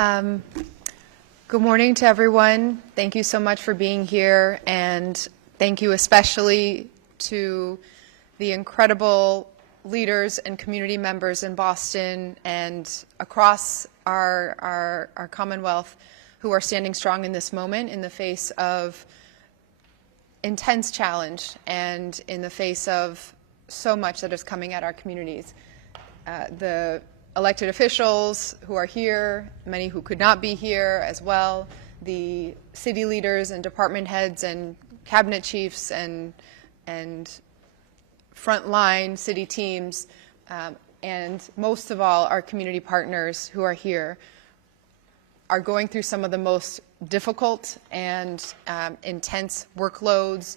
Um, Good morning to everyone. Thank you so much for being here, and thank you especially to the incredible leaders and community members in Boston and across our Commonwealth who are standing strong in this moment in the face of intense challenge and in the face of so much that is coming at our communities. The elected officials who are here, many who could not be here as well, the city leaders and department heads and cabinet chiefs and frontline city teams, and most of all, our community partners who are here are going through some of the most difficult and intense workloads,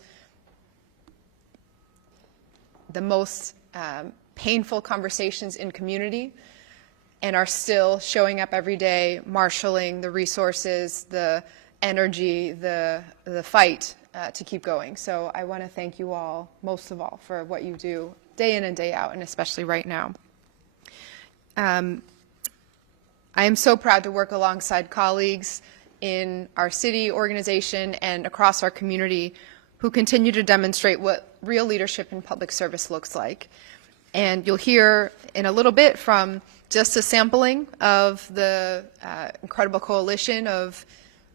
the most painful conversations in community, and are still showing up every day, marshaling the resources, the energy, the fight to keep going. So I want to thank you all, most of all, for what you do day in and day out, and especially right now. I am so proud to work alongside colleagues in our city organization and across our community who continue to demonstrate what real leadership in public service looks like. And you'll hear in a little bit from just a sampling of the incredible coalition of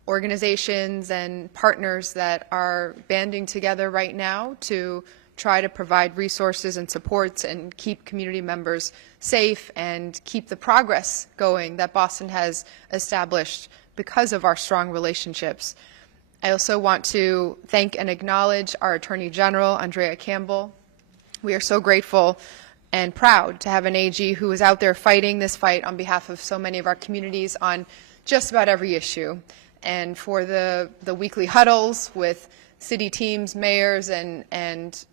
organizations and partners that are banding together right now to try to provide resources and supports and keep community members safe and keep the progress going that Boston has established because of our strong relationships. I also want to thank and acknowledge our Attorney General, Andrea Campbell. We are so grateful and proud to have an AG who is out there fighting this fight on behalf of so many of our communities on just about every issue. And for the weekly huddles with city teams, mayors, and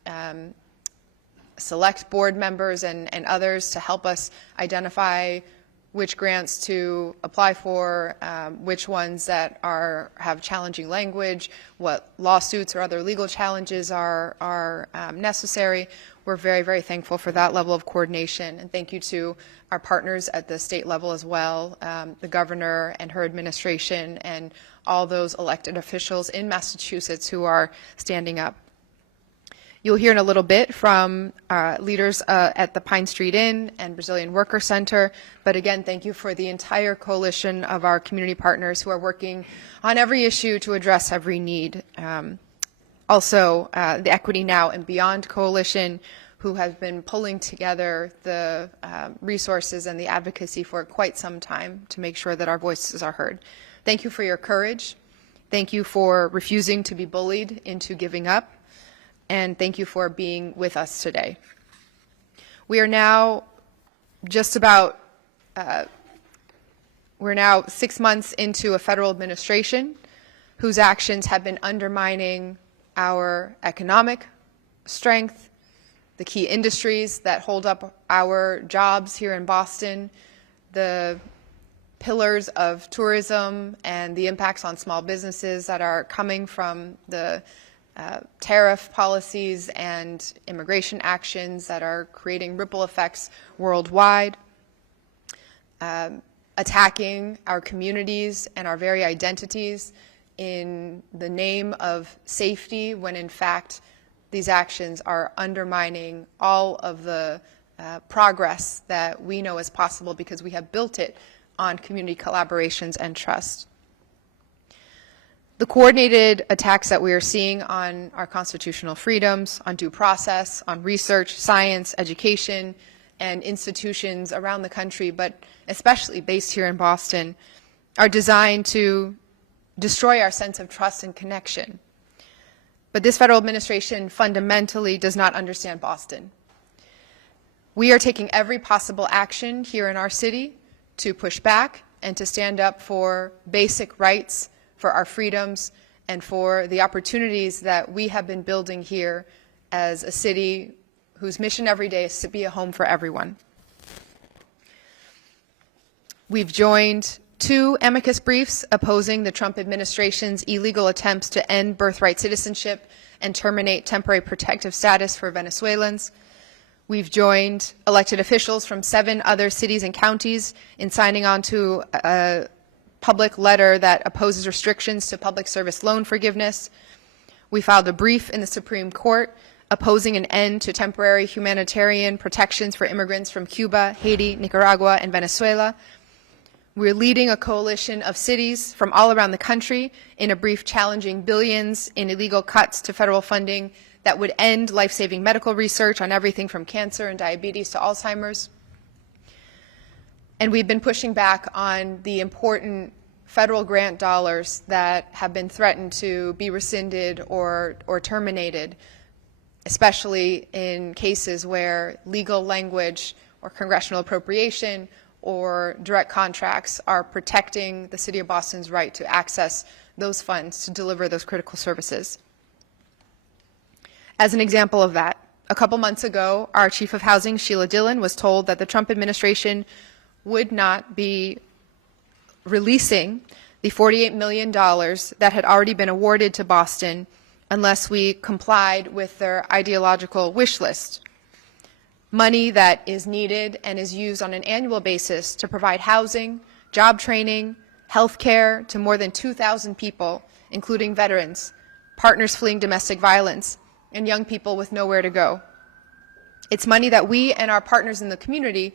select board members and others to help us identify which grants to apply for, which ones that have challenging language, what lawsuits or other legal challenges are necessary. We're very, very thankful for that level of coordination. And thank you to our partners at the state level as well, the governor and her administration and all those elected officials in Massachusetts who are standing up. You'll hear in a little bit from leaders at the Pine Street Inn and Brazilian Worker Center. But again, thank you for the entire coalition of our community partners who are working on every issue to address every need. Also, the Equity Now and Beyond Coalition, who has been pulling together the resources and the advocacy for quite some time to make sure that our voices are heard. Thank you for your courage. Thank you for refusing to be bullied into giving up. And thank you for being with us today. We are now we're now 6 months into a federal administration whose actions have been undermining our economic strength, the key industries that hold up our jobs here in Boston, the pillars of tourism and the impacts on small businesses that are coming from the tariff policies and immigration actions that are creating ripple effects worldwide, attacking our communities and our very identities in the name of safety, when in fact these actions are undermining all of the progress that we know is possible because we have built it on community collaborations and trust. The coordinated attacks that we are seeing on our constitutional freedoms, on due process, on research, science, education, and institutions around the country, but especially based here in Boston, are designed to destroy our sense of trust and connection. But this federal administration fundamentally does not understand Boston. We are taking every possible action here in our city to push back and to stand up for basic rights, for our freedoms, and for the opportunities that we have been building here as a city whose mission every day is to be a home for everyone. We've joined 2 amicus briefs opposing the Trump administration's illegal attempts to end birthright citizenship and terminate temporary protective status for Venezuelans. We've joined elected officials from 7 other cities and counties in signing on to a public letter that opposes restrictions to public service loan forgiveness. We filed a brief in the Supreme Court opposing an end to temporary humanitarian protections for immigrants from Cuba, Haiti, Nicaragua, and Venezuela. We're leading a coalition of cities from all around the country in a brief challenging billions in illegal cuts to federal funding that would end life-saving medical research on everything from cancer and diabetes to Alzheimer's. And we've been pushing back on the important federal grant dollars that have been threatened to be rescinded or terminated, especially in cases where legal language or congressional appropriation or direct contracts are protecting the City of Boston's right to access those funds to deliver those critical services. As an example of that, a couple months ago, our Chief of Housing, Sheila Dillon, was told that the Trump administration would not be releasing the $48 million that had already been awarded to Boston unless we complied with their ideological wish list. Money that is needed and is used on an annual basis to provide housing, job training, health care to more than 2,000 people, including veterans, partners fleeing domestic violence, and young people with nowhere to go. It's money that we and our partners in the community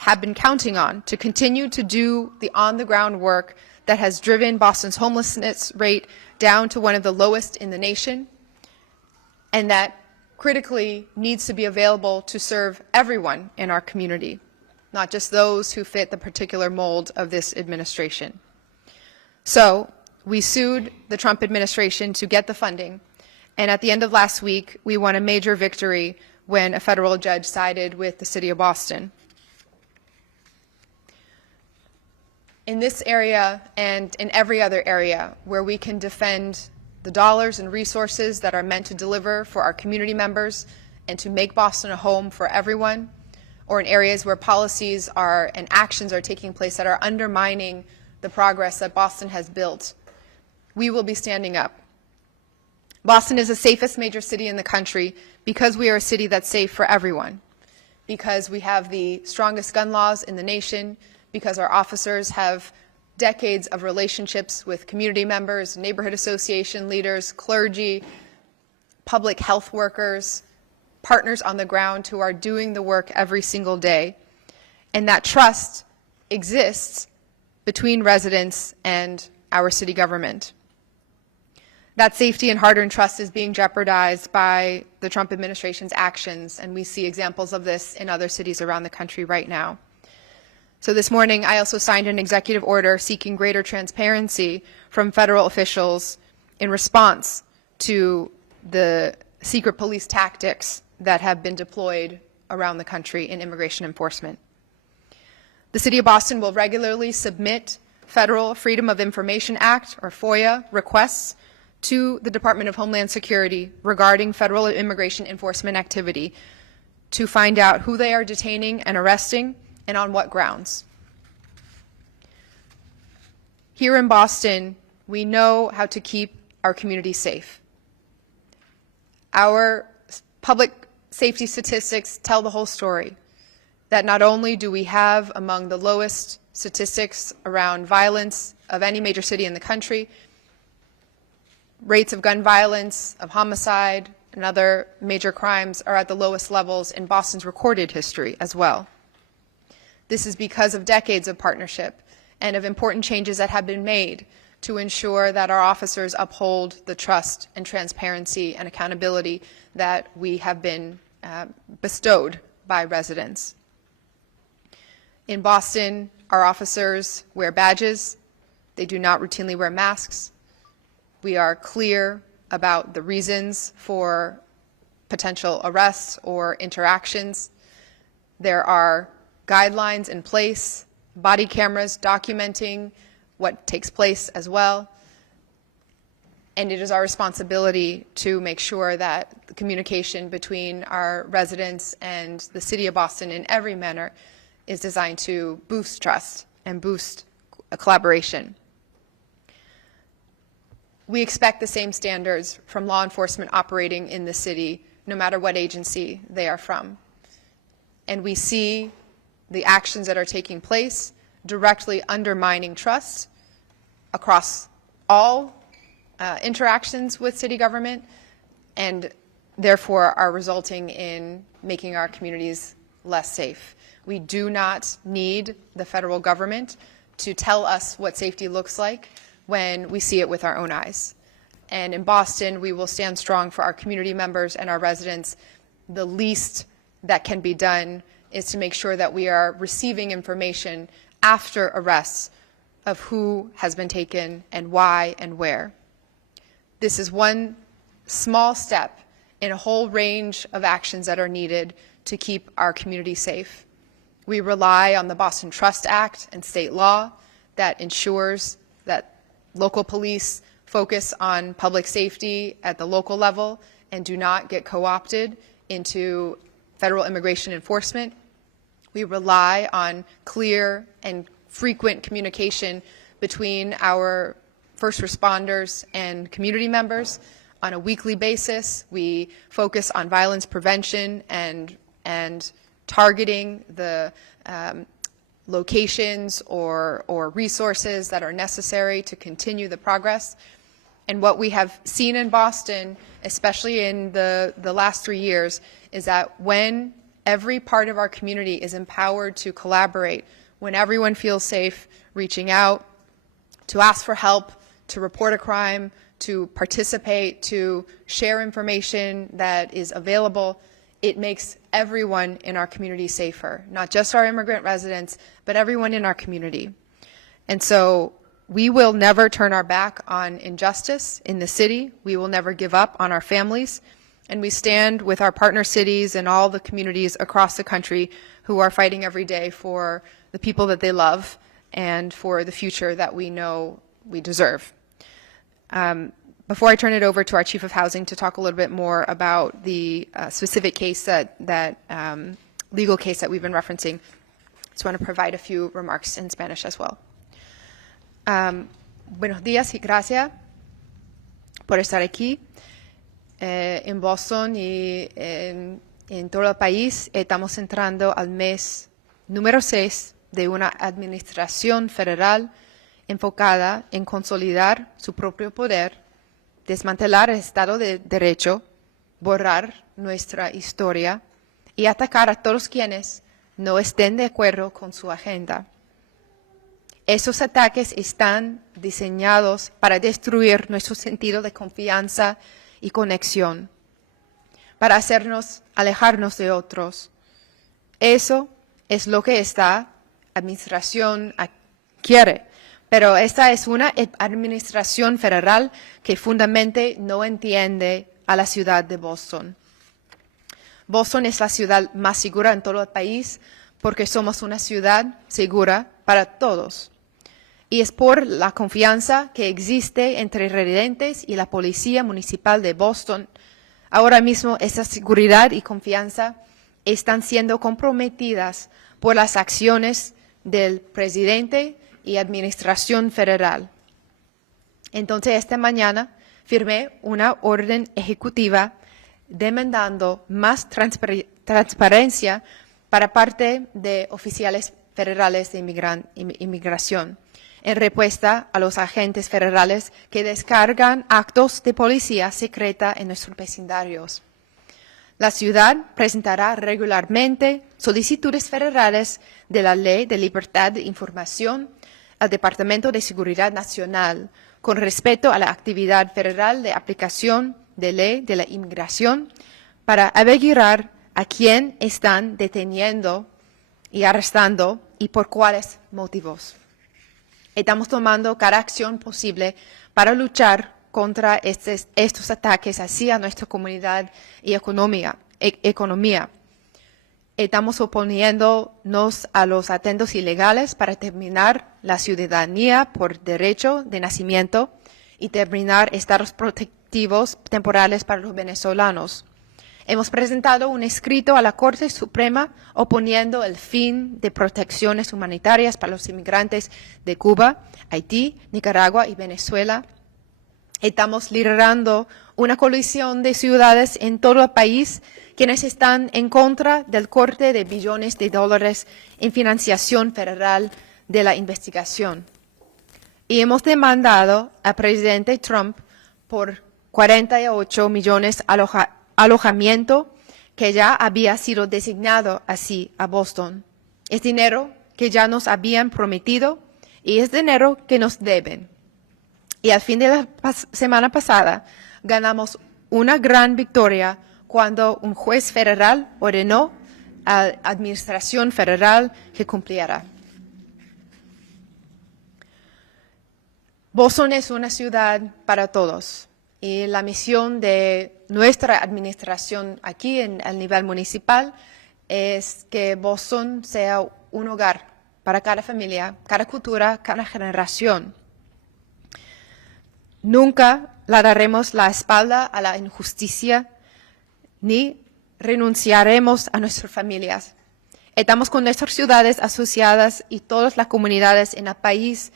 have been counting on to continue to do the on-the-ground work that has driven Boston's homelessness rate down to one of the lowest in the nation, and that critically needs to be available to serve everyone in our community, not just those who fit the particular mold of this administration. So we sued the Trump administration to get the funding, and at the end of last week, we won a major victory when a federal judge sided with the City of Boston. In this area and in every other area where we can defend the dollars and resources that are meant to deliver for our community members and to make Boston a home for everyone, or in areas where policies are and actions are taking place that are undermining the progress that Boston has built, we will be standing up. Boston is the safest major city in the country because we are a city that's safe for everyone, because we have the strongest gun laws in the nation, because our officers have decades of relationships with community members, neighborhood association leaders, clergy, public health workers, partners on the ground who are doing the work every single day. And that trust exists between residents and our city government. That safety and hard-earned trust is being jeopardized by the Trump administration's actions, and we see examples of this in other cities around the country right now. So this morning, I also signed an executive order seeking greater transparency from federal officials in response to the secret police tactics that have been deployed around the country in immigration enforcement. The City of Boston will regularly submit Federal Freedom of Information Act, or FOIA, requests to the Department of Homeland Security regarding federal immigration enforcement activity to find out who they are detaining and arresting and on what grounds. Here in Boston, we know how to keep our community safe. Our public safety statistics tell the whole story, that not only do we have among the lowest statistics around violence of any major city in the country, rates of gun violence, of homicide, and other major crimes are at the lowest levels in Boston's recorded history as well. This is because of decades of partnership and of important changes that have been made to ensure that our officers uphold the trust and transparency and accountability that we have been bestowed by residents. In Boston, our officers wear badges. They do not routinely wear masks. We are clear about the reasons for potential arrests or interactions. There are guidelines in place, body cameras documenting what takes place as well. And it is our responsibility to make sure that the communication between our residents and the City of Boston in every manner is designed to boost trust and boost collaboration. We expect the same standards from law enforcement operating in the city, no matter what agency they are from. And we see the actions that are taking place directly undermining trust across all interactions with city government, and therefore are resulting in making our communities less safe. We do not need the federal government to tell us what safety looks like when we see it with our own eyes. And in Boston, we will stand strong for our community members and our residents. The least that can be done is to make sure that we are receiving information after arrests of who has been taken and why and where. This is one small step in a whole range of actions that are needed to keep our community safe. We rely on the Boston Trust Act and state law that ensures that local police focus on public safety at the local level and do not get co-opted into federal immigration enforcement. We rely on clear and frequent communication between our first responders and community members on a weekly basis. We focus on violence prevention and targeting the locations or resources that are necessary to continue the progress. And what we have seen in Boston, especially in the last 3 years, is that when every part of our community is empowered to collaborate, when everyone feels safe reaching out, to ask for help, to report a crime, to participate, to share information that is available, it makes everyone in our community safer, not just our immigrant residents, but everyone in our community. And so we will never turn our back on injustice in the city. We will never give up on our families. And we stand with our partner cities and all the communities across the country who are fighting every day for the people that they love and for the future that we know we deserve. Before I turn it over to our Chief of Housing to talk a little bit more about the specific case legal case that we've been referencing, I just want to provide a few remarks in Spanish as well. Buenos días y gracias por estar aquí en Boston y en todo el país. Estamos entrando al mes número 6 de una administración federal enfocada en consolidar su propio poder, desmantelar el Estado de Derecho, borrar nuestra historia y atacar a todos quienes no estén de acuerdo con su agenda. Esos ataques están diseñados para destruir nuestro sentido de confianza y conexión, para hacernos alejarnos de otros. Eso es lo que esta administración quiere. Pero esta es una administración federal que fundamentalmente no entiende a la ciudad de Boston. Boston es la ciudad más segura en todo el país porque somos una ciudad segura para todos. Y es por la confianza que existe entre residentes y la Policía Municipal de Boston. Ahora mismo esa seguridad y confianza están siendo comprometidas por las acciones del presidente y administración federal. Entonces, esta mañana firmé una orden ejecutiva demandando más transparencia para parte de oficiales federales de inmigración en respuesta a los agentes federales que descargan actos de policía secreta en nuestros vecindarios. La ciudad presentará regularmente solicitudes federales de la Ley de Libertad de Información al Departamento de Seguridad Nacional con respecto a la actividad federal de aplicación de ley de la inmigración para averiguar a quién están deteniendo y arrestando y por cuáles motivos. Estamos tomando cada acción posible para luchar contra estos ataques hacia nuestra comunidad y economía. Estamos oponiéndonos a los atentos ilegales para terminar la ciudadanía por derecho de nacimiento y terminar estados protectivos temporales para los venezolanos. Hemos presentado un escrito a la Corte Suprema oponiendo el fin de protecciones humanitarias para los inmigrantes de Cuba, Haití, Nicaragua y Venezuela. Estamos liderando una coalición de ciudades en todo el país quienes están en contra del corte de billones de dólares en financiación federal de la investigación. y hemos demandado al presidente Trump por 48 millones alojamiento que ya había sido designado así a Boston. Es dinero que ya nos habían prometido y es dinero que nos deben. Y al fin de la semana pasada ganamos una gran victoria cuando un juez federal ordenó a la administración federal que cumpliera. Boston es una ciudad para todos y la misión de nuestra administración aquí en el nivel municipal es que Boston sea un hogar para cada familia, cada cultura, cada generación. Nunca le daremos la espalda a la injusticia ni renunciaremos a nuestras familias. Estamos con nuestras ciudades asociadas y todas las comunidades en el país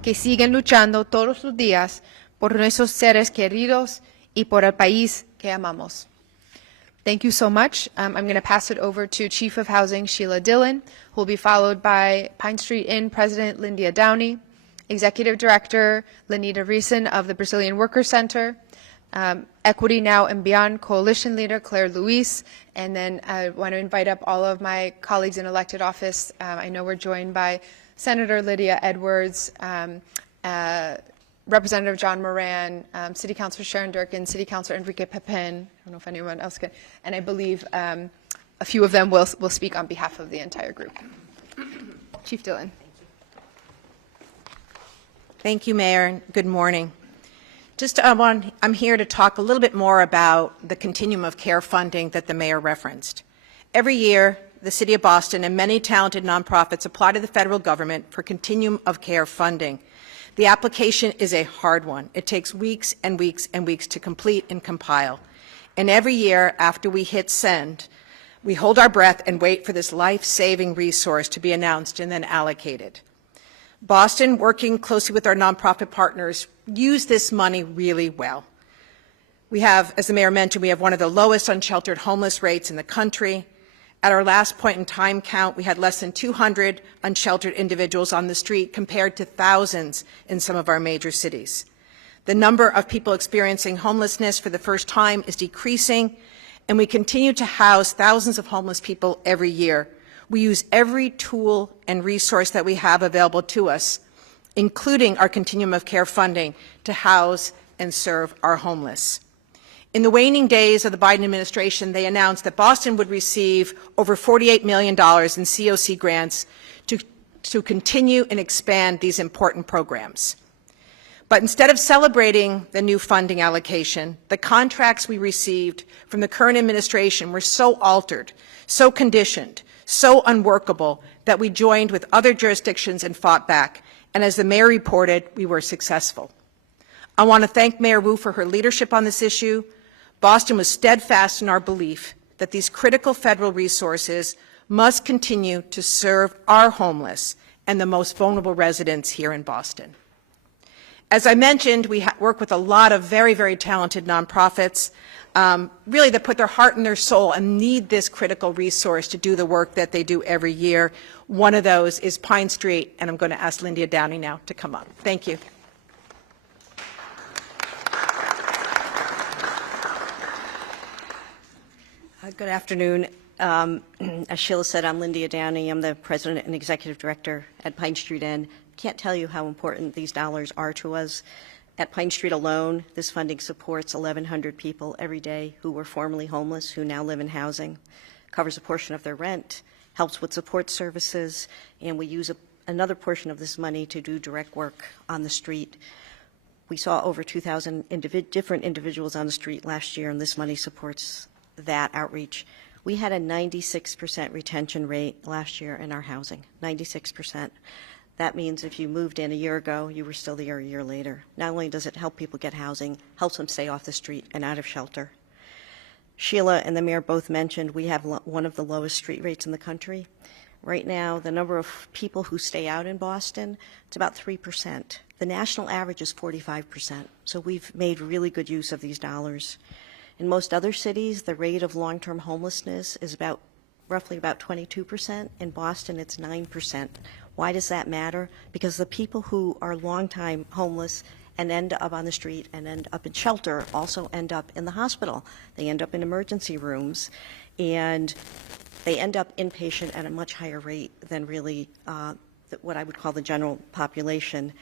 que siguen luchando todos los días por nuestros seres queridos y por el país que amamos. Thank you so much. I'm going to pass it over to Chief of Housing Sheila Dillon, who will be followed by Pine Street Inn President Lindia Downey, Executive Director Lenita Reason of the Brazilian Workers Center, Equity Now and Beyond Coalition Leader Claire Luis, and then I want to invite up all of my colleagues in elected office. I know we're joined by Senator Lydia Edwards, Representative John Moran, City Councilor Sharon Durkin, City Councilor Enrique Pepin. I don't know if anyone else can, and I believe a few of them will speak on behalf of the entire group. Chief Dillon. Thank you, Mayor, and good morning. I'm here to talk a little bit more about the continuum of care funding that the Mayor referenced. Every year, the City of Boston and many talented nonprofits apply to the federal government for continuum of care funding. The application is a hard one. It takes weeks and weeks and weeks to complete and compile. And every year after we hit send, we hold our breath and wait for this life-saving resource to be announced and then allocated. Boston, working closely with our nonprofit partners, use this money really well. We have, as the Mayor mentioned, we have one of the lowest unsheltered homeless rates in the country. At our last point in time count, we had less than 200 unsheltered individuals on the street compared to thousands in some of our major cities. The number of people experiencing homelessness for the first time is decreasing, and we continue to house thousands of homeless people every year. We use every tool and resource that we have available to us, including our continuum of care funding, to house and serve our homeless. In the waning days of the Biden administration, they announced that Boston would receive over $48 million in COC grants to continue and expand these important programs. But instead of celebrating the new funding allocation, the contracts we received from the current administration were so altered, so conditioned, so unworkable that we joined with other jurisdictions and fought back. And as the Mayor reported, we were successful. I want to thank Mayor Wu for her leadership on this issue. Boston was steadfast in our belief that these critical federal resources must continue to serve our homeless and the most vulnerable residents here in Boston. As I mentioned, we work with a lot of very, very talented nonprofits, really that put their heart and their soul and need this critical resource to do the work that they do every year. One of those is Pine Street, and I'm going to ask Lindia Downey now to come up. Thank you. Good afternoon. As Sheila said, I'm Lindia Downey. I'm the President and Executive Director at Pine Street Inn. Can't tell you how important these dollars are to us. At Pine Street alone, this funding supports 1,100 people every day who were formerly homeless, who now live in housing, covers a portion of their rent, helps with support services, and we use another portion of this money to do direct work on the street. We saw over 2,000 different individuals on the street last year, and this money supports that outreach. We had a 96% retention rate last year in our housing, 96%. That means if you moved in a year ago, you were still there a year later. Not only does it help people get housing, helps them stay off the street and out of shelter. Sheila and the Mayor both mentioned we have one of the lowest street rates in the country. Right now, the number of people who stay out in Boston, it's about 3%. The national average is 45%. So we've made really good use of these dollars. In most other cities, the rate of long-term homelessness is about roughly about 22%. In Boston, it's 9%. Why does that matter? Because the people who are longtime homeless and end up on the street and end up in shelter also end up in the hospital. They end up in emergency rooms, and they end up inpatient at a much higher rate than really what I would call the general population.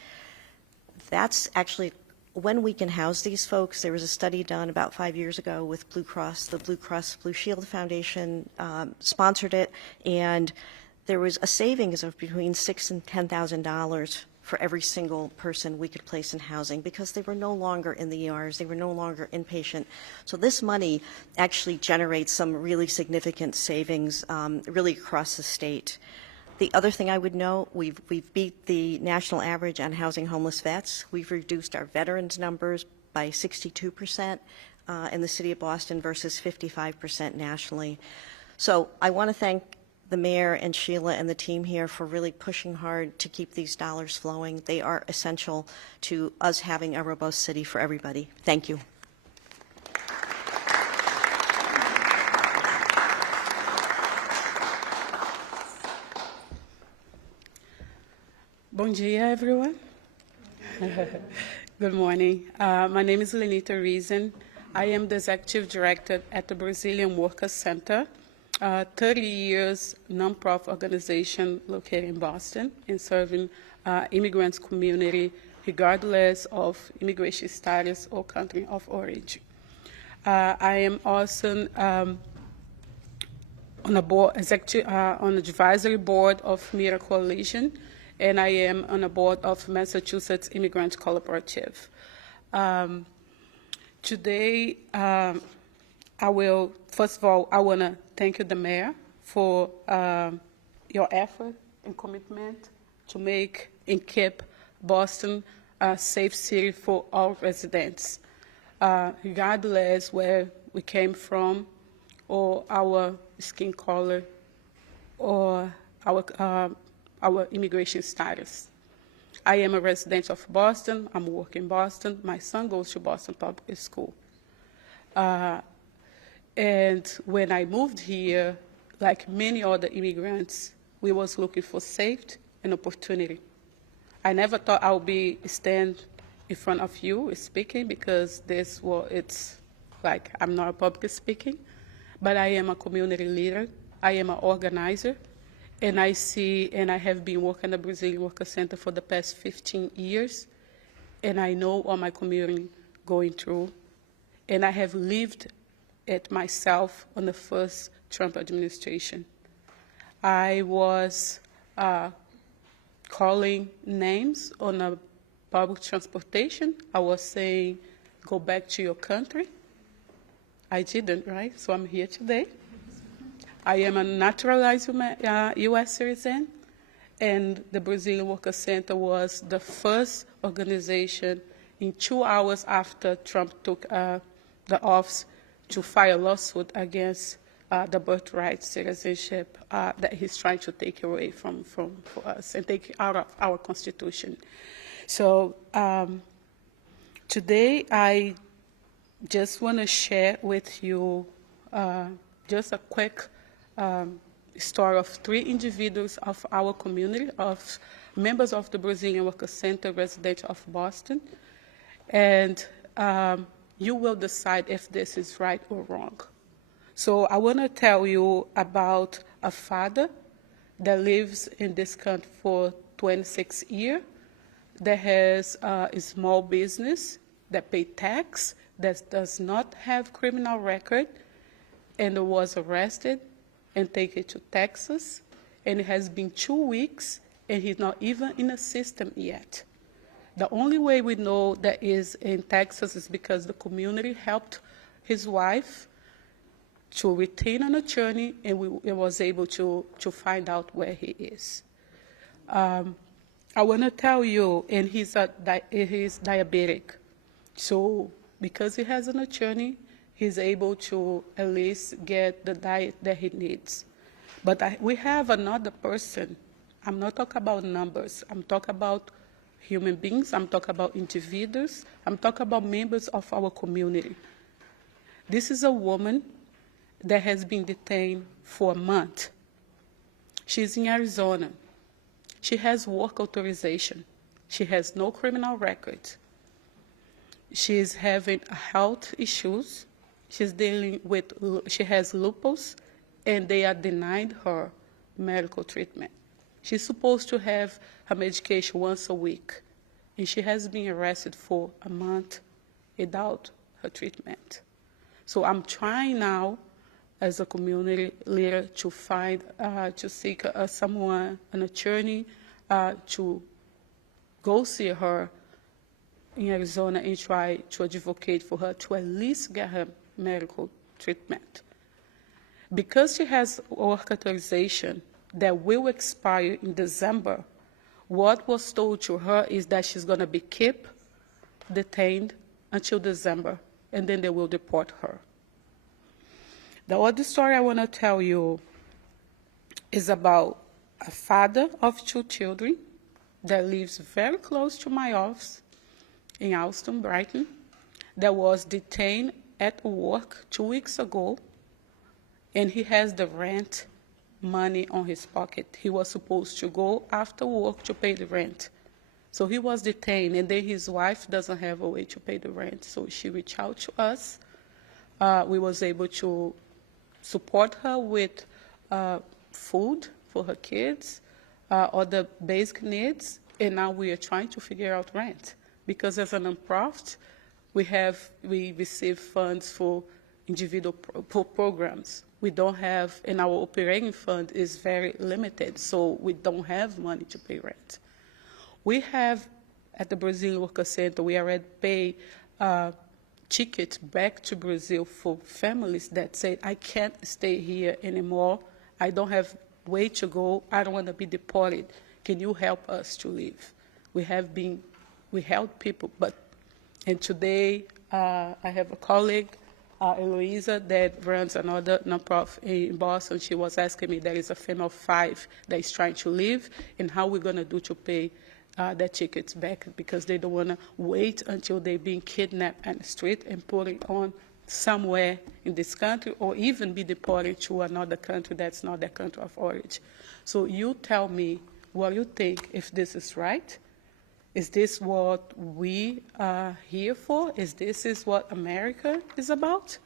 That's actually when we can house these folks. There was a study done about 5 years ago with Blue Cross. The Blue Cross Blue Shield Foundation sponsored it, and there was a savings of between $6,000 and $10,000 for every single person we could place in housing, because they were no longer in the ERs, they were no longer inpatient. So this money actually generates some really significant savings really across the state. The other thing I would note, we've beat the national average on housing homeless vets. We've reduced our veterans numbers by 62% in the city of Boston versus 55% nationally. So I want to thank the mayor and Sheila and the team here for really pushing hard to keep these dollars flowing. They are essential to us having a robust city for everybody. Thank you. Bom dia, everyone. Good morning. My name is Lenita Reason. I am the executive director at the Brazilian Workers Center, 30 years nonprofit organization located in Boston and serving immigrants community regardless of immigration status or country of origin. I am also on the board, on the advisory board of Mira Coalition, and I am on the board of Massachusetts Immigrant Collaborative. Today, first of all, I want to thank you, the mayor, for your effort and commitment to make and keep Boston a safe city for all residents, regardless where we came from, or our skin color, or our immigration status. I am a resident of Boston. I'm working in Boston. My son goes to Boston Public School. And when I moved here, like many other immigrants, we was looking for safety and opportunity. I never thought I would be stand in front of you speaking, because it's like I'm not a public speaking, but I am a community leader. I am an organizer, and I have been working at the Brazilian Workers Center for the past 15 years, and I know what my community going through, and I have lived it myself on the first Trump administration. I was calling names on a public transportation. I was saying, go back to your country. I didn't, right? So I'm here today. I am a naturalized U.S. citizen, and the Brazilian Workers Center was the first organization in 2 hours after Trump took the office to file a lawsuit against the birthright citizenship that he's trying to take away from us and take out of our Constitution. So today I just want to share with you just a quick story of 3 individuals of our community, of members of the Brazilian Workers Center, residents of Boston, and you will decide if this is right or wrong. So I want to tell you about a father that lives in this country for 26 years, that has a small business, that pays tax, that does not have criminal record, and was arrested and taken to Texas, and it has been 2 weeks, and he's not even in the system yet. The only way we know that is in Texas is because the community helped his wife to retain an attorney, and we was able to find out where he is. I want to tell you, and he's diabetic. So because he has an attorney, he's able to at least get the diet that he needs. But we have another person. I'm not talking about numbers. I'm talking about human beings. I'm talking about individuals. I'm talking about members of our community. This is a woman that has been detained for a month. She's in Arizona. She has work authorization. She has no criminal record. She is having health issues. She's dealing with, she has lupus, and they are denying her medical treatment. She's supposed to have her medication once a week, and she has been arrested for a month without her treatment. So I'm trying now, as a community leader, to find, to seek someone, an attorney, to go see her in Arizona and try to advocate for her to at least get her medical treatment. Because she has work authorization that will expire in December, what was told to her is that she's going to be kept detained until December, and then they will deport her. The other story I want to tell you is about a father of 2 children that lives very close to my office in Alston, Brighton, that was detained at work 2 weeks ago, and he has the rent money on his pocket. He was supposed to go after work to pay the rent. So he was detained, and then his wife doesn't have a way to pay the rent. So she reached out to us. We was able to support her with food for her kids, other basic needs, and now we are trying to figure out rent. Because as a nonprofit, we receive funds for individual programs. We don't have, and our operating fund is very limited, so we don't have money to pay rent. We have, at the Brazilian Worker Center, we already pay tickets back to Brazil for families that say, I can't stay here anymore, I don't have way to go, I don't want to be deported, can you help us to leave? We help people, and today I have a colleague, Eloisa, that runs another nonprofit in Boston. She was asking me, there is a family of 5 that is trying to leave, and how we're going to do to pay their tickets back, because they don't want to wait until they're being kidnapped on the street and put it on somewhere in this country, or even be deported to another country that's not their country of origin. So you tell me what you think, if this is right. Is this what we are here for? Is this what America is about?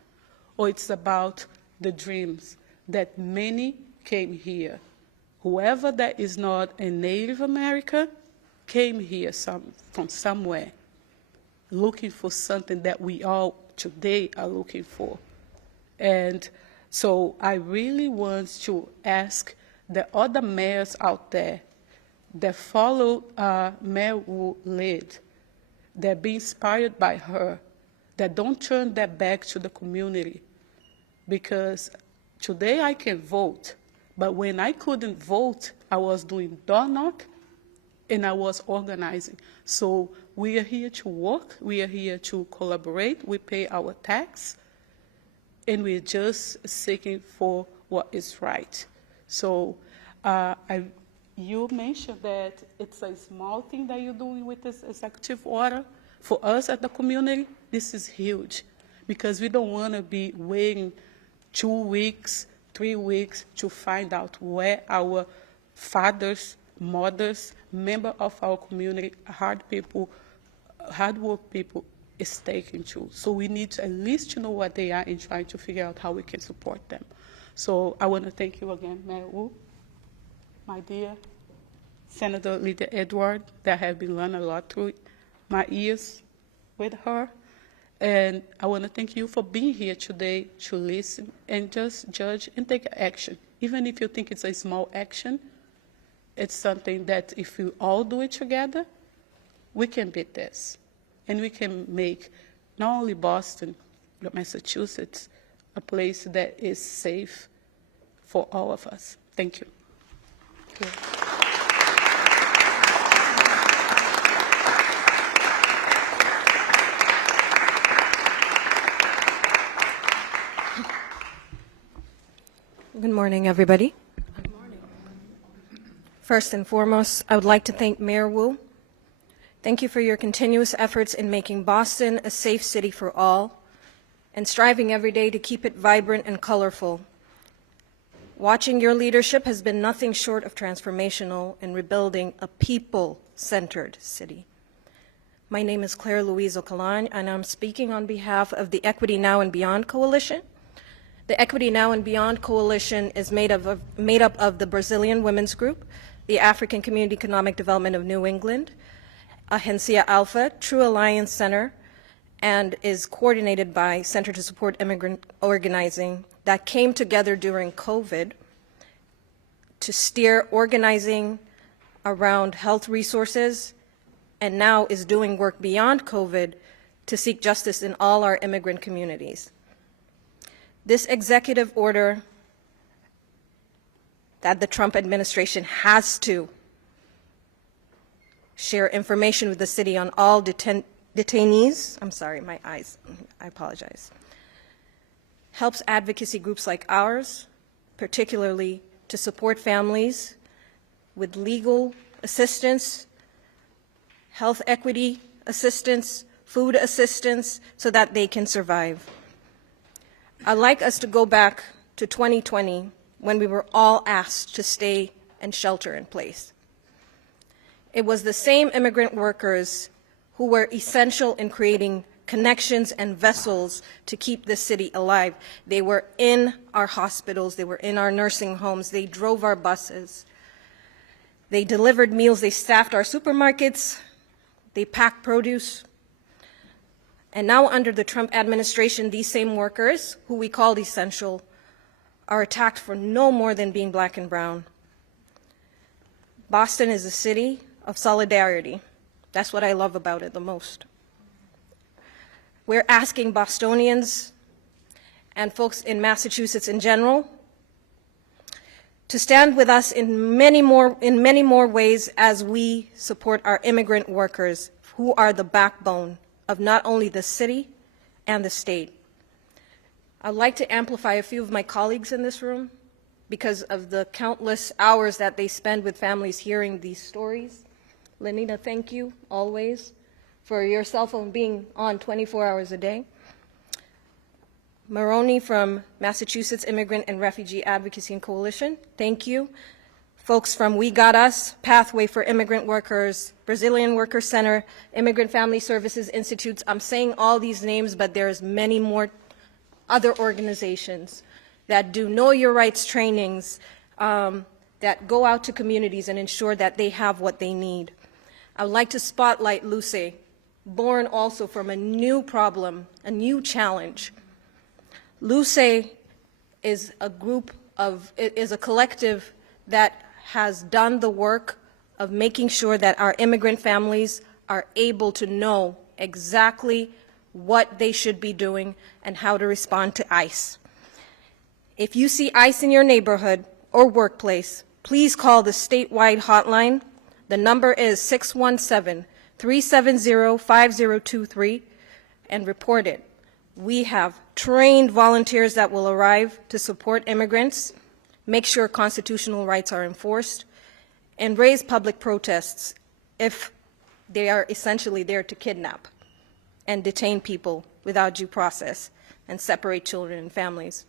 Or it's about the dreams that many came here. Whoever that is not a Native American came here from somewhere, looking for something that we all today are looking for. And so I really want to ask the other mayors out there that follow Mayor Wu lead, that be inspired by her, that don't turn their back to the community. Because today I can vote, but when I couldn't vote, I was doing door knock and I was organizing. So we are here to work, we are here to collaborate, we pay our tax, and we're just seeking for what is right. So you mentioned that it's a small thing that you're doing with this executive order. For us at the community, this is huge, because we don't want to be waiting 2 weeks, 3 weeks to find out where our fathers, mothers, members of our community, hard work people is taken to. So we need to at least to know what they are and try to figure out how we can support them. So I want to thank you again, Mayor Wu, my dear Senator Lydia Edward, that have been learning a lot through my years with her. And I want to thank you for being here today to listen and just judge and take action. Even if you think it's a small action, it's something that if we all do it together, we can beat this. And we can make not only Boston, but Massachusetts a place that is safe for all of us. Thank you. Thank you. Good morning, everybody. Good morning. First and foremost, I would like to thank Mayor Wu. Thank you for your continuous efforts in making Boston a safe city for all and striving every day to keep it vibrant and colorful. Watching your leadership has been nothing short of transformational in rebuilding a people-centered city. My name is Claire Louise Ocalan, and I'm speaking on behalf of the Equity Now and Beyond Coalition. The Equity Now and Beyond Coalition is made up of the Brazilian Women's Group, the African Community Economic Development of New England, Agencia Alpha, True Alliance Center, and is coordinated by Center to Support Immigrant Organizing, that came together during COVID to steer organizing around health resources, and now is doing work beyond COVID to seek justice in all our immigrant communities. This executive order that the Trump administration has to share information with the city on all detainees, I'm sorry, my eyes, I apologize, helps advocacy groups like ours, particularly to support families with legal assistance, health equity assistance, food assistance, so that they can survive. I'd like us to go back to 2020 when we were all asked to stay and shelter in place. It was the same immigrant workers who were essential in creating connections and vessels to keep this city alive. They were in our hospitals, they were in our nursing homes, they drove our buses, they delivered meals, they staffed our supermarkets, they packed produce. And now under the Trump administration, these same workers, who we called essential, are attacked for no more than being black and brown. Boston is a city of solidarity. That's what I love about it the most. We're asking Bostonians and folks in Massachusetts in general to stand with us in many more ways as we support our immigrant workers, who are the backbone of not only the city and the state. I'd like to amplify a few of my colleagues in this room because of the countless hours that they spend with families hearing these stories. Lenita, thank you always for your cell phone being on 24 hours a day. Maroney from Massachusetts Immigrant and Refugee Advocacy and Coalition, thank you. Folks from We Got Us, Pathway for Immigrant Workers, Brazilian Worker Center, Immigrant Family Services Institutes. I'm saying all these names, but there's many more other organizations that do Know Your Rights trainings, that go out to communities and ensure that they have what they need. I would like to spotlight Luce, born also from a new problem, a new challenge. Luce is a collective that has done the work of making sure that our immigrant families are able to know exactly what they should be doing and how to respond to ICE. If you see ICE in your neighborhood or workplace, please call the statewide hotline. The number is 617-370-5023 and report it. We have trained volunteers that will arrive to support immigrants, make sure constitutional rights are enforced, and raise public protests if they are essentially there to kidnap and detain people without due process and separate children and families.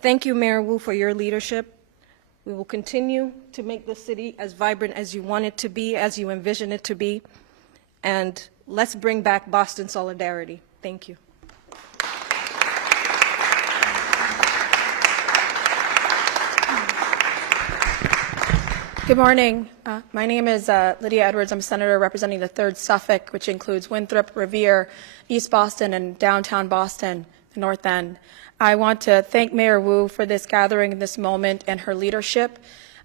Thank you, Mayor Wu, for your leadership. We will continue to make the city as vibrant as you want it to be, as you envision it to be, and let's bring back Boston solidarity. Thank you. Good morning. My name is Lydia Edwards. I'm a senator representing the 3rd Suffolk, which includes Winthrop, Revere, East Boston, and downtown Boston, the North End. I want to thank Mayor Wu for this gathering in this moment and her leadership.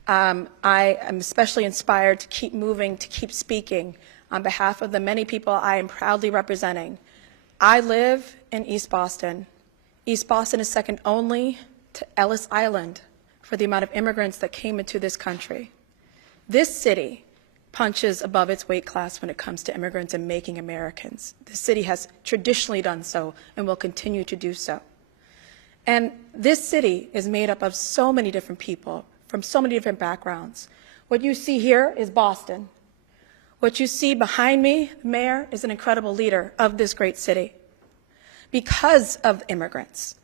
I am especially inspired to keep moving, to keep speaking on behalf of the many people I am proudly representing. I live in East Boston. East Boston is second only to Ellis Island for the amount of immigrants that came into this country. This city punches above its weight class when it comes to immigrants and making Americans. This city has traditionally done so and will continue to do so. And this city is made up of so many different people from so many different backgrounds. What you see here is Boston. What you see behind me, the mayor, is an incredible leader of this great city. because of immigrants.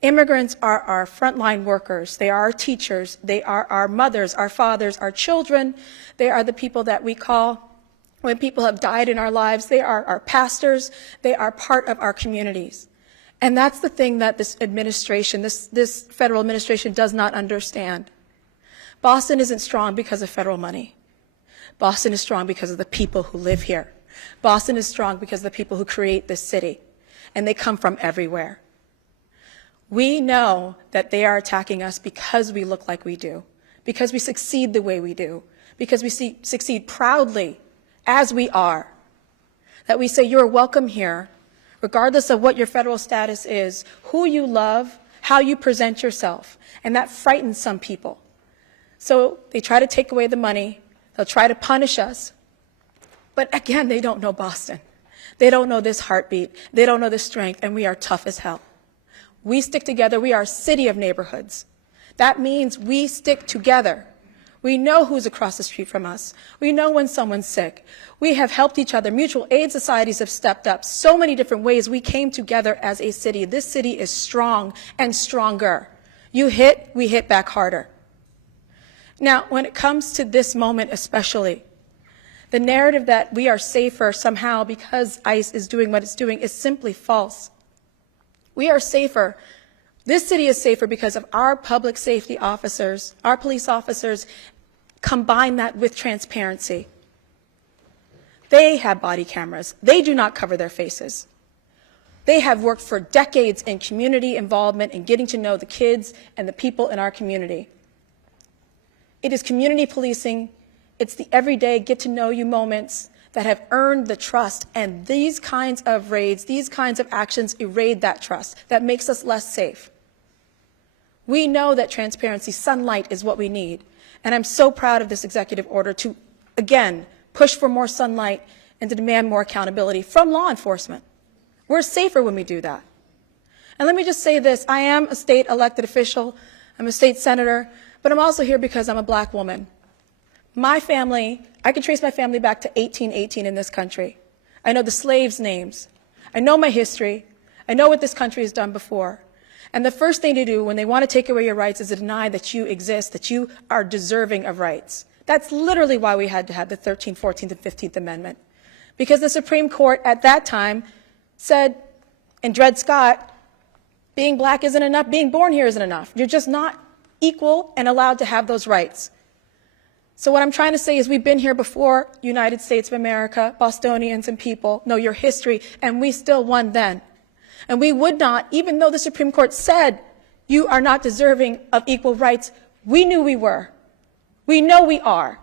Immigrants are our frontline workers. They are our teachers. They are our mothers, our fathers, our children. They are the people that we call when people have died in our lives. They are our pastors. They are part of our communities. And that's the thing that this administration, this federal administration does not understand. Boston isn't strong because of federal money. Boston is strong because of the people who live here. Boston is strong because of the people who create this city. And they come from everywhere. We know that they are attacking us because we look like we do, because we succeed the way we do, because we succeed proudly as we are, that we say you're welcome here, regardless of what your federal status is, who you love, how you present yourself, and that frightens some people. So they try to take away the money, they'll try to punish us, but again, they don't know Boston. They don't know this heartbeat, they don't know this strength, and we are tough as hell. We stick together. We are a city of neighborhoods. That means we stick together. We know who's across the street from us. We know when someone's sick. We have helped each other. Mutual aid societies have stepped up. So many different ways we came together as a city. This city is strong and stronger. You hit, we hit back harder. Now, when it comes to this moment especially, the narrative that we are safer somehow because ICE is doing what it's doing is simply false. We are safer. This city is safer because of our public safety officers, our police officers, combine that with transparency. They have body cameras. They do not cover their faces. They have worked for decades in community involvement and getting to know the kids and the people in our community. It is community policing. It's the everyday get-to-know-you moments that have earned the trust, and these kinds of raids, these kinds of actions erode that trust. That makes us less safe. We know that transparency, sunlight is what we need, and I'm so proud of this executive order to, again, push for more sunlight and to demand more accountability from law enforcement. We're safer when we do that. And let me just say this, I am a state elected official, I'm a state senator, but I'm also here because I'm a black woman. My family, I can trace my family back to 1818 in this country. I know the slaves' names. I know my history. I know what this country has done before. And the first thing to do when they want to take away your rights is to deny that you exist, that you are deserving of rights. That's literally why we had to have the 13th, 14th, and 15th Amendment. Because the Supreme Court at that time said, in Dred Scott, being black isn't enough, being born here isn't enough. You're just not equal and allowed to have those rights. So what I'm trying to say is we've been here before, United States of America, Bostonians and people know your history, and we still won then. And we would not, even though the Supreme Court said you are not deserving of equal rights, we knew we were. We know we are.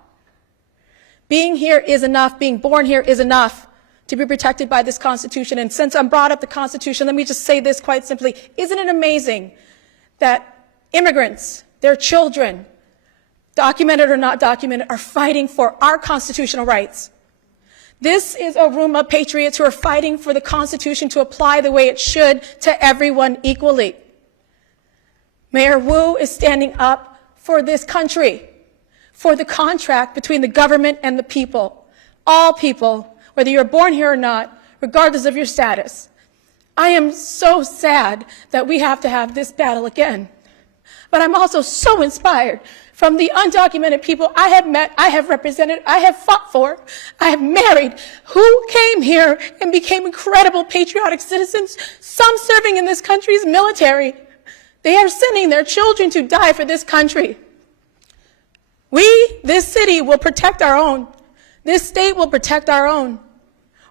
Being here is enough. Being born here is enough to be protected by this Constitution. And since I'm brought up the Constitution, let me just say this quite simply. Isn't it amazing that immigrants, their children, documented or not documented, are fighting for our constitutional rights? This is a room of patriots who are fighting for the Constitution to apply the way it should to everyone equally. Mayor Wu is standing up for this country, for the contract between the government and the people. All people, whether you're born here or not, regardless of your status. I am so sad that we have to have this battle again. But I'm also so inspired from the undocumented people I have met, I have represented, I have fought for, I have married, who came here and became incredible patriotic citizens, some serving in this country's military. They are sending their children to die for this country. We, this city, will protect our own. This state will protect our own.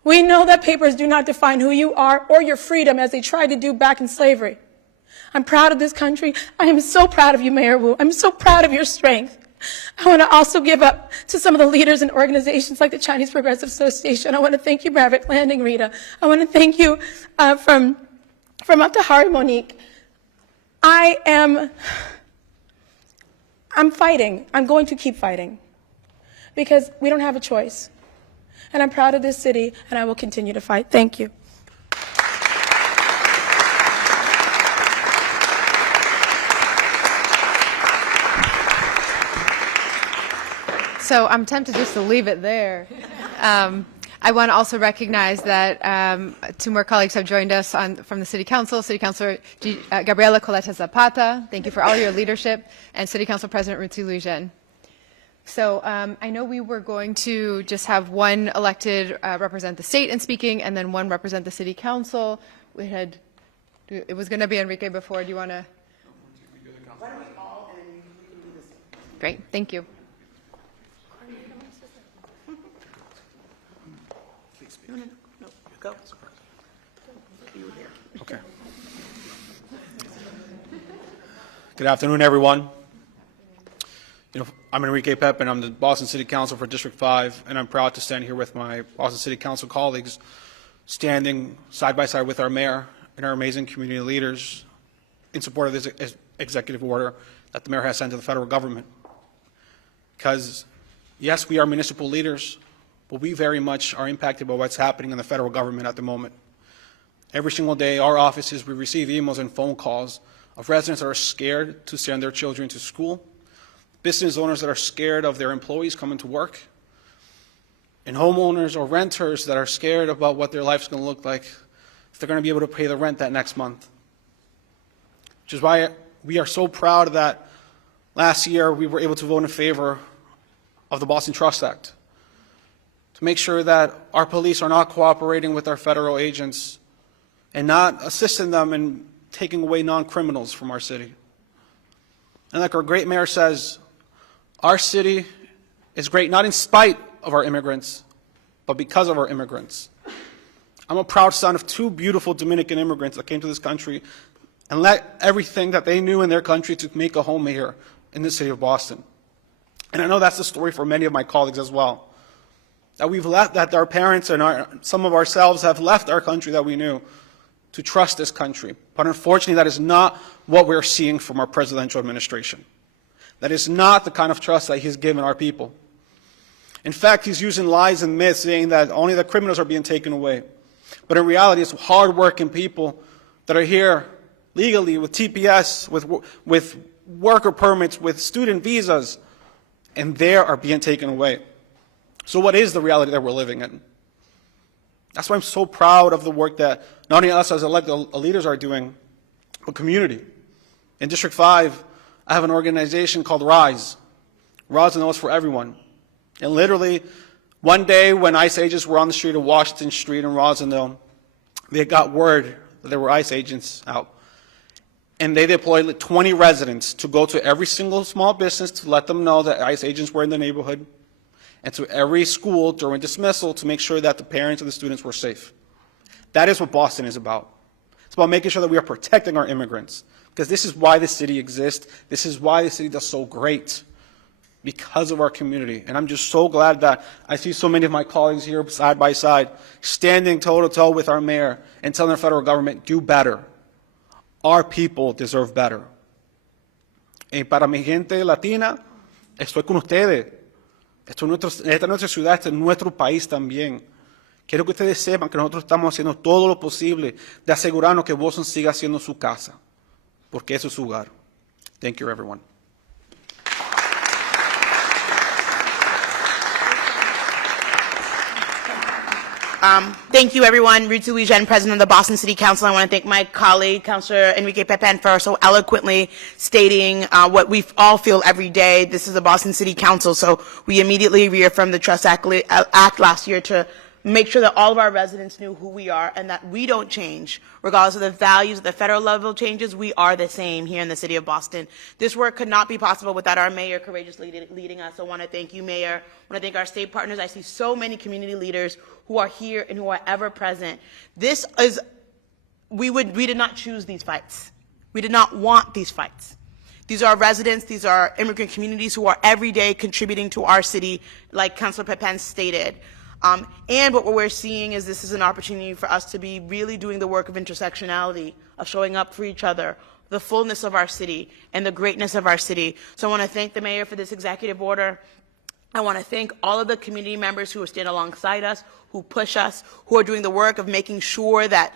We know that papers do not define who you are or your freedom as they tried to do back in slavery. I'm proud of this country. I am so proud of you, Mayor Wu. I'm so proud of your strength. I want to also give up to some of the leaders and organizations like the Chinese Progressive Association. I want to thank you, Maverick Landing, Rita. I want to thank you from Atahari, Monique. I'm fighting. I'm going to keep fighting because we don't have a choice. And I'm proud of this city, and I will continue to fight. Thank you. So I'm tempted just to leave it there. I want to also recognize that two more colleagues have joined us from the City Council. City Councilor Gabriela Coleta Zapata, thank you for all your leadership, and City Council President Ruti Lujan. So I know we were going to just have one elected represent the state in speaking, and then one represent the City Council. It was going to be Enrique before. Do you want to? Why don't we all, and then we can do this. Great, thank you. No, go. Okay. Good afternoon, everyone. I'm Enrique Pep, I'm the Boston City Council for District 5, and I'm proud to stand here with my Boston City Council colleagues, standing side by side with our mayor and our amazing community leaders in support of this executive order that the mayor has sent to the federal government. Because, yes, we are municipal leaders, but we very much are impacted by what's happening in the federal government at the moment. Every single day, our offices, we receive emails and phone calls of residents that are scared to send their children to school, business owners that are scared of their employees coming to work, and homeowners or renters that are scared about what their life's going to look like if they're going to be able to pay the rent that next month. Which is why we are so proud that last year we were able to vote in favor of the Boston Trust Act to make sure that our police are not cooperating with our federal agents and not assisting them in taking away non-criminals from our city. And like our great mayor says, our city is great not in spite of our immigrants, but because of our immigrants. I'm a proud son of two beautiful Dominican immigrants that came to this country and let everything that they knew in their country to make a home here in the city of Boston. And I know that's the story for many of my colleagues as well. That our parents and some of ourselves have left our country that we knew to trust this country. But unfortunately, that is not what we're seeing from our presidential administration. That is not the kind of trust that he's given our people. In fact, he's using lies and myths, saying that only the criminals are being taken away. But in reality, it's hardworking people that are here legally with TPS, with worker permits, with student visas, and they are being taken away. So what is the reality that we're living in? That's why I'm so proud of the work that not only us as elected leaders are doing, but community. In District 5, I have an organization called RISE. Rosendale is for everyone. And literally, one day when ICE agents were on the street of Washington Street in Rosendale, they got word that there were ICE agents out. And they deployed 20 residents to go to every single small business to let them know that ICE agents were in the neighborhood, and to every school during dismissal to make sure that the parents and the students were safe. That is what Boston is about. It's about making sure that we are protecting our immigrants, because this is why the city exists. This is why the city does so great, because of our community. And I'm just so glad that I see so many of my colleagues here side by side, standing toe-to-toe with our mayor and telling the federal government, do better. Our people deserve better. Y para mi gente latina, estoy con ustedes. Esta es nuestra ciudad, este es nuestro país también. Quiero que ustedes sepan que nosotros estamos haciendo todo lo posible de asegurarnos que Boston siga siendo su casa, porque eso es su hogar. Thank you, everyone. Thank you, everyone. Ruti Lujan, President of the Boston City Council. I want to thank my colleague, Councilor Enrique Pepin, for so eloquently stating what we all feel every day. This is the Boston City Council, so we immediately reaffirmed the Trust Act last year to make sure that all of our residents knew who we are and that we don't change. Regardless of the values at the federal level changes, we are the same here in the city of Boston. This work could not be possible without our mayor courageously leading us. I want to thank you, Mayor. I want to thank our state partners. I see so many community leaders who are here and who are ever present. This is, we did not choose these fights. We did not want these fights. These are residents, these are immigrant communities who are every day contributing to our city, like Councilor Pepin stated. And what we're seeing is this is an opportunity for us to be really doing the work of intersectionality, of showing up for each other, the fullness of our city, and the greatness of our city. So I want to thank the mayor for this executive order. I want to thank all of the community members who stand alongside us, who push us, who are doing the work of making sure that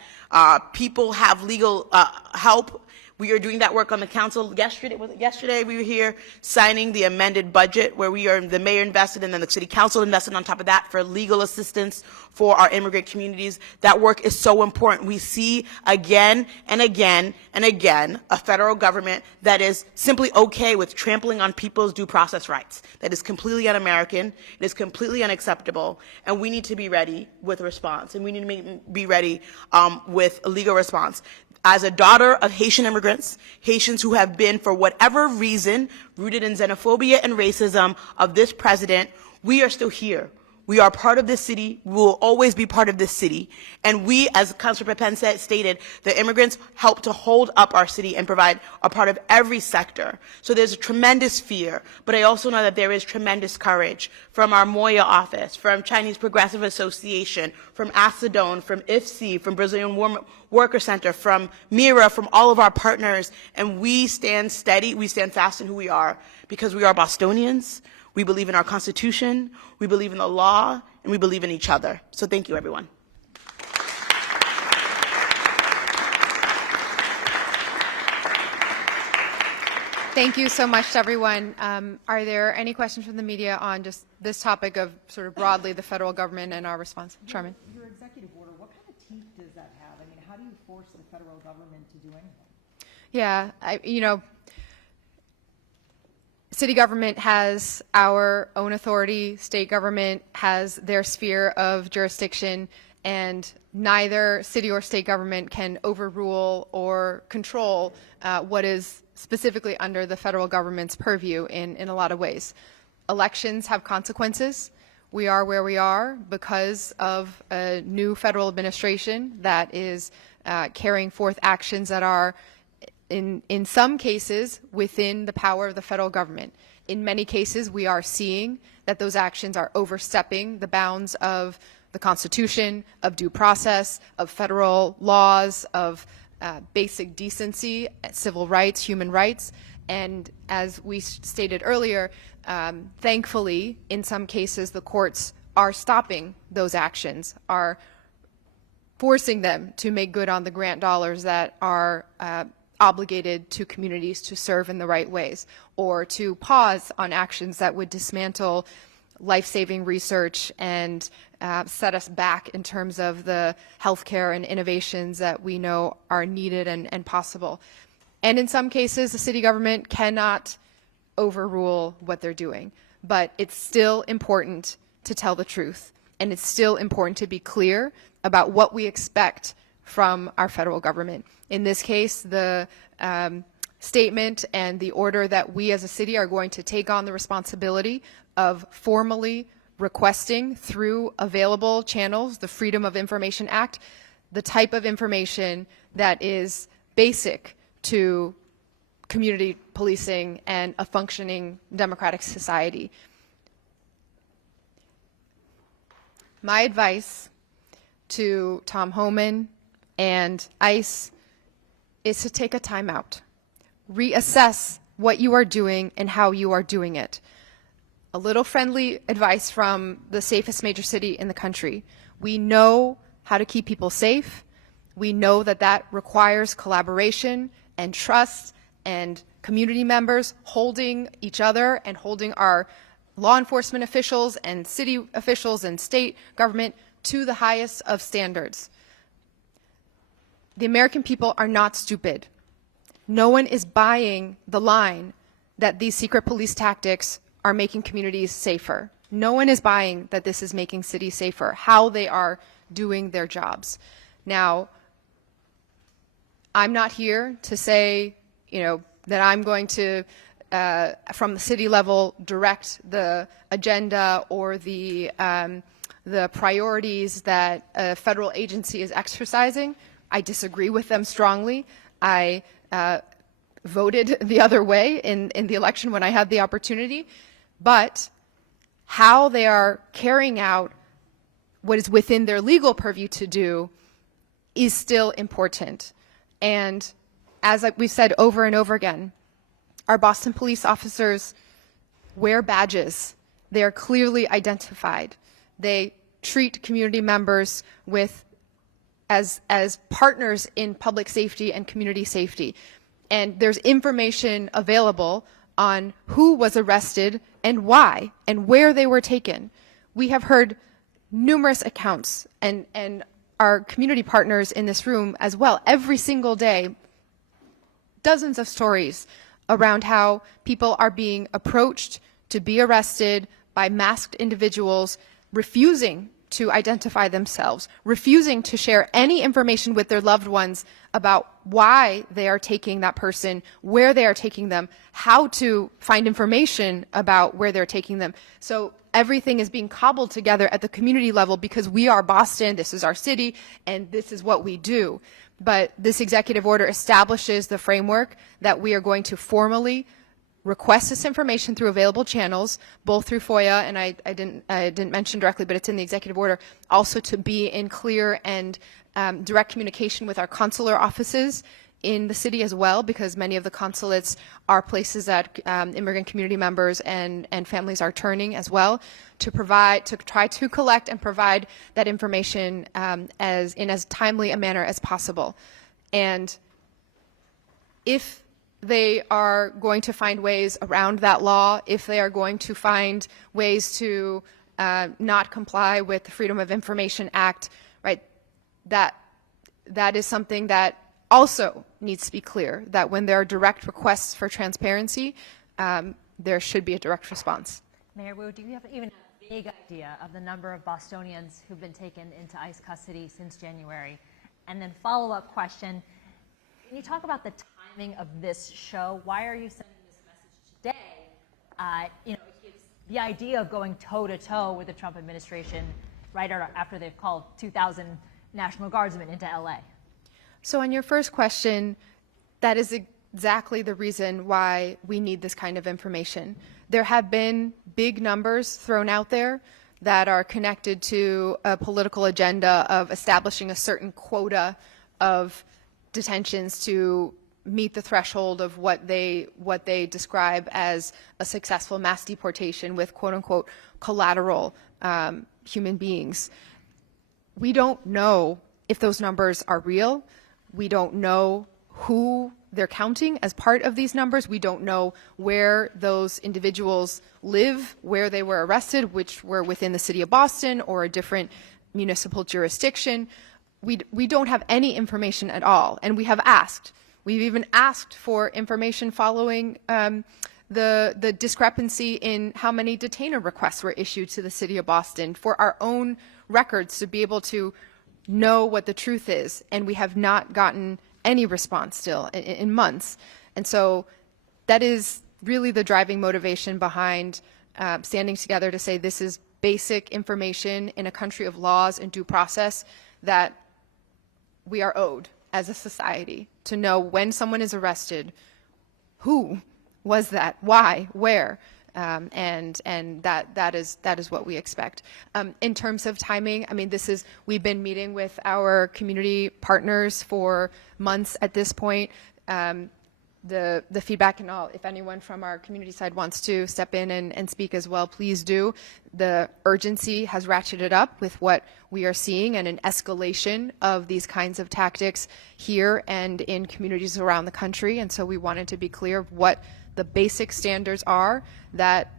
people have legal help We are doing that work on the council. Yesterday we were here signing the amended budget where the mayor invested and then the city council invested on top of that for legal assistance for our immigrant communities. That work is so important. We see again and again and again a federal government that is simply okay with trampling on people's due process rights. That is completely un-American. It is completely unacceptable. And we need to be ready with a response. And we need to be ready with a legal response. As a daughter of Haitian immigrants, Haitians who have been, for whatever reason, rooted in xenophobia and racism of this president, we are still here. We are part of this city. We will always be part of this city. And we, as Councilor Pepen stated, the immigrants help to hold up our city and provide a part of every sector. So there's a tremendous fear, but I also know that there is tremendous courage from our Moya office, from Chinese Progressive Association, from Acedone, from IFC, from Brazilian Worker Center, from MIRA, from all of our partners. And we stand steady, we stand fast in who we are, because we are Bostonians. We believe in our Constitution, we believe in the law, and we believe in each other. So thank you, everyone. Thank you so much to everyone. Are there any questions from the media on just this topic of sort of broadly the federal government and our response? Charmin. Your executive order, what kind of teeth does that have? I mean, how do you force the federal government to do anything? Yeah, city government has our own authority, state government has their sphere of jurisdiction, and neither city or state government can overrule or control what is specifically under the federal government's purview in a lot of ways. Elections have consequences. We are where we are because of a new federal administration that is carrying forth actions that are in some cases within the power of the federal government. In many cases, we are seeing that those actions are overstepping the bounds of the Constitution, of due process, of federal laws, of basic decency, civil rights, human rights. And as we stated earlier, thankfully, in some cases, the courts are stopping those actions, are forcing them to make good on the grant dollars that are obligated to communities to serve in the right ways, or to pause on actions that would dismantle life-saving research and set us back in terms of the healthcare and innovations that we know are needed and possible. And in some cases, the city government cannot overrule what they're doing, but it's still important to tell the truth, and it's still important to be clear about what we expect from our federal government. In this case, the statement and the order that we as a city are going to take on the responsibility of formally requesting through available channels, the Freedom of Information Act, the type of information that is basic to community policing and a functioning democratic society. My advice to Tom Homan and ICE is to take a time out. Reassess what you are doing and how you are doing it. A little friendly advice from the safest major city in the country. We know how to keep people safe. We know that that requires collaboration and trust and community members holding each other and holding our law enforcement officials and city officials and state government to the highest of standards. The American people are not stupid. No one is buying the line that these secret police tactics are making communities safer. No one is buying that this is making cities safer, how they are doing their jobs. Now, I'm not here to say, that I'm going to, from the city level, direct the agenda or the priorities that a federal agency is exercising. I disagree with them strongly. I voted the other way in the election when I had the opportunity. But how they are carrying out what is within their legal purview to do is still important. And as we've said over and over again, our Boston police officers wear badges. They are clearly identified. They treat community members as partners in public safety and community safety. and there's information available on who was arrested and why and where they were taken. We have heard numerous accounts, and our community partners in this room as well, every single day, dozens of stories around how people are being approached to be arrested by masked individuals, refusing to identify themselves, refusing to share any information with their loved ones about why they are taking that person, where they are taking them, how to find information about where they're taking them. So everything is being cobbled together at the community level because we are Boston, this is our city, and this is what we do. But this executive order establishes the framework that we are going to formally request this information through available channels, both through FOIA, and I didn't mention directly, but it's in the executive order, also to be in clear and direct communication with our consular offices in the city as well, because many of the consulates are places that immigrant community members and families are turning as well, to try to collect and provide that information in as timely a manner as possible. And if they are going to find ways around that law, if they are going to find ways to not comply with the Freedom of Information Act, right, that is something that also needs to be clear, that when there are direct requests for transparency, there should be a direct response. Mayor Wu, do you have even a vague idea of the number of Bostonians who've been taken into ICE custody since January? And then follow-up question, can you talk about the timing of this show? Why are you sending this message today? It gives the idea of going toe-to-toe with the Trump administration right after they've called 2,000 National Guardsmen into LA. So on your first question, that is exactly the reason why we need this kind of information. There have been big numbers thrown out there that are connected to a political agenda of establishing a certain quota of detentions to meet the threshold of what they describe as a successful mass deportation with quote-unquote collateral human beings. We don't know if those numbers are real. We don't know who they're counting as part of these numbers. We don't know where those individuals live, where they were arrested, which were within the city of Boston or a different municipal jurisdiction. We don't have any information at all, and we have asked. We've even asked for information following the discrepancy in how many detainer requests were issued to the city of Boston for our own records to be able to know what the truth is, and we have not gotten any response still in months. And so that is really the driving motivation behind standing together to say this is basic information in a country of laws and due process that we are owed as a society, to know when someone is arrested, who was that, why, where, and that is what we expect. In terms of timing, I mean, we've been meeting with our community partners for months at this point. The feedback and all, if anyone from our community side wants to step in and speak as well, please do. The urgency has ratcheted up with what we are seeing and an escalation of these kinds of tactics here and in communities around the country. And so we wanted to be clear of what the basic standards are that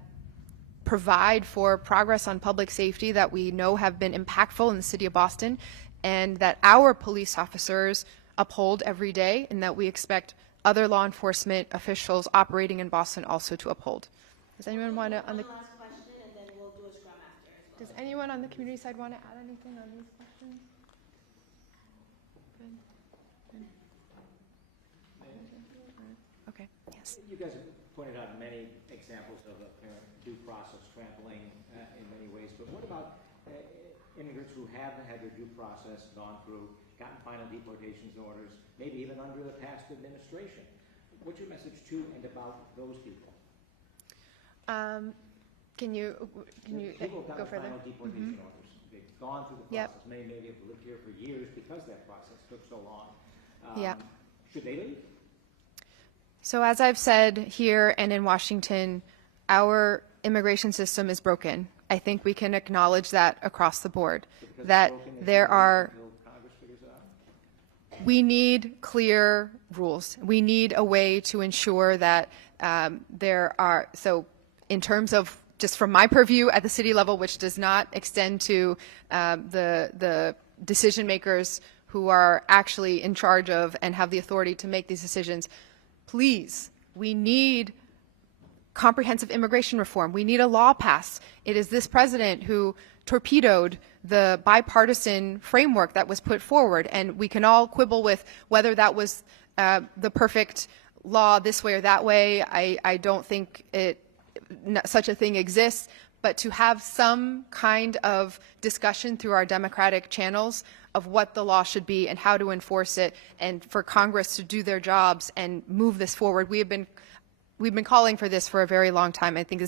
provide for progress on public safety that we know have been impactful in the city of Boston, and that our police officers uphold every day, and that we expect other law enforcement officials operating in Boston also to uphold. Does anyone want to? One last question, and then we'll do a scrum after as well. Does anyone on the community side want to add anything on these questions? Good. Okay. Yes. You guys have pointed out many examples of apparent due process trampling in many ways, but what about immigrants who haven't had their due process gone through, gotten final deportations orders, maybe even under the past administration? What's your message to and about those people? Can you people go further? Final deportation orders. They've gone through the process. Maybe have lived here for years because that process took so long. Should they leave? So as I've said here and in Washington, our immigration system is broken. I think we can acknowledge that across the board, that there are, we need clear rules. We need a way to ensure that there are, so in terms of just from my purview at the city level, which does not extend to the decision makers who are actually in charge of and have the authority to make these decisions, please, we need comprehensive immigration reform. We need a law passed. It is this president who torpedoed the bipartisan framework that was put forward, and we can all quibble with whether that was the perfect law this way or that way. I don't think such a thing exists, but to have some kind of discussion through our democratic channels of what the law should be and how to enforce it, and for Congress to do their jobs and move this forward. We've been calling for this for a very long time. I think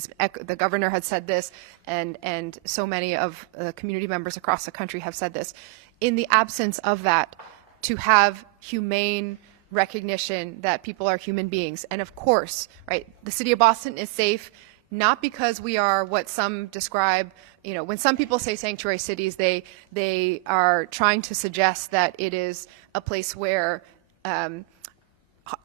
the governor had said this, and so many of the community members across the country have said this. In the absence of that, to have humane recognition that people are human beings. And of course, right, the city of Boston is safe not because we are what some describe, you know, when some people say sanctuary cities, they are trying to suggest that it is a place where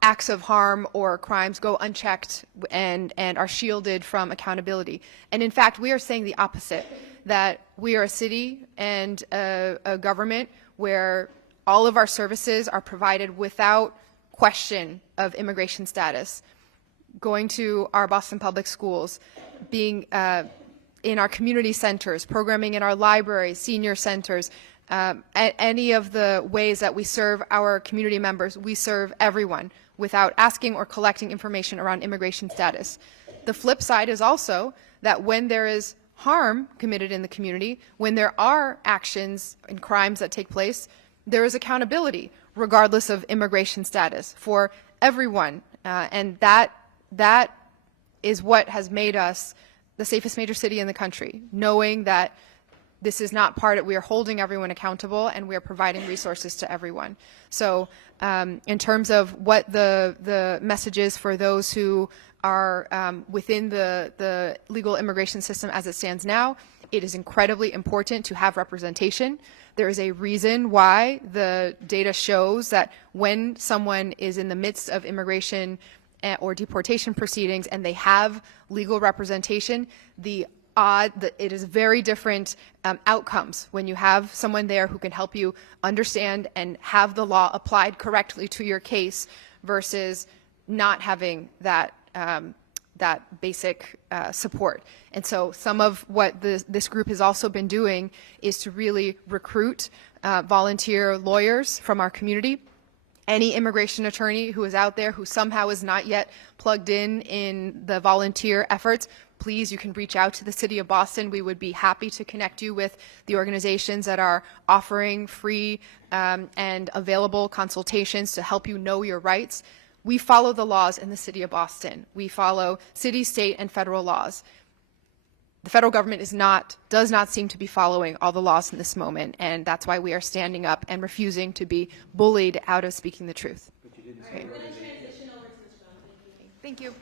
acts of harm or crimes go unchecked and are shielded from accountability. And in fact, we are saying the opposite, that we are a city and a government where all of our services are provided without question of immigration status. Going to our Boston public schools, being in our community centers, programming in our libraries, senior centers, any of the ways that we serve our community members, we serve everyone without asking or collecting information around immigration status. The flip side is also that when there is harm committed in the community, when there are actions and crimes that take place, there is accountability regardless of immigration status for everyone. And that is what has made us the safest major city in the country, knowing that this is not part of, we are holding everyone accountable and we are providing resources to everyone. So in terms of what the message is for those who are within the legal immigration system as it stands now, it is incredibly important to have representation. There is a reason why the data shows that when someone is in the midst of immigration or deportation proceedings and they have legal representation, it is very different outcomes when you have someone there who can help you understand and have the law applied correctly to your case versus not having that basic support. And so some of what this group has also been doing is to really recruit volunteer lawyers from our community. Any immigration attorney who is out there who somehow is not yet plugged in the volunteer efforts, please, you can reach out to the City of Boston. We would be happy to connect you with the organizations that are offering free and available consultations to help you know your rights. We follow the laws in the City of Boston. We follow city, state, and federal laws. The federal government does not seem to be following all the laws in this moment, and that's why we are standing up and refusing to be bullied out of speaking the truth. But you didn't say Thank you.